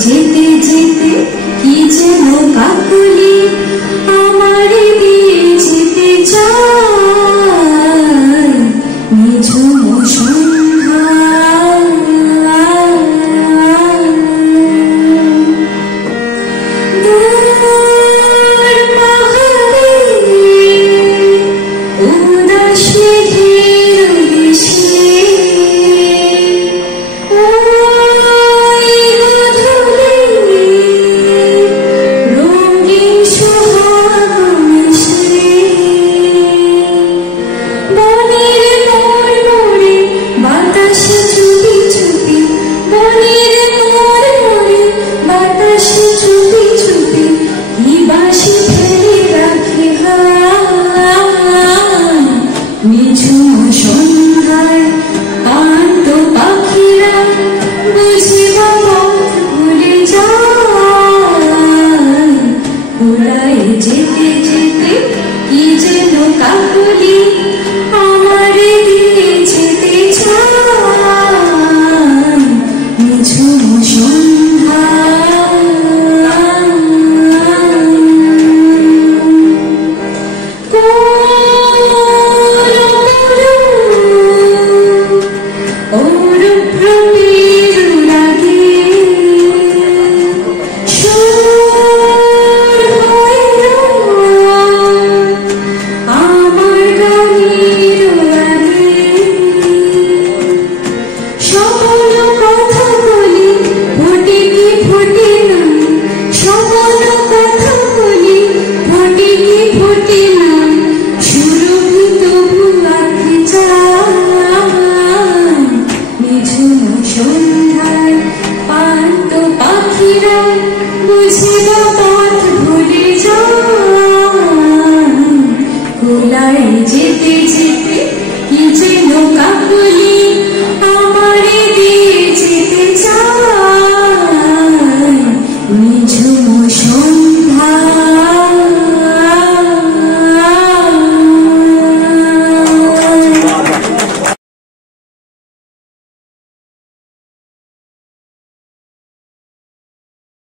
যেতে যেতে কি যেন কাকুলি আমারে দিয়ে যেতে চায় নিঝুম সন্ধ্যায় দূর পাহাড়ে উদাস মেঘের দেশে সন্ধ্যায় পান্ত পাখিরা বুঝিবা পথ ভুলে যায় ওরাই যেতে যেতে কি যেন কাকুলি আমারে দিয়ে যেতে চায় নিঝুম সন্ধ্যায় সন্ধ্যায় পান্ত পাখিরা বুঝিবা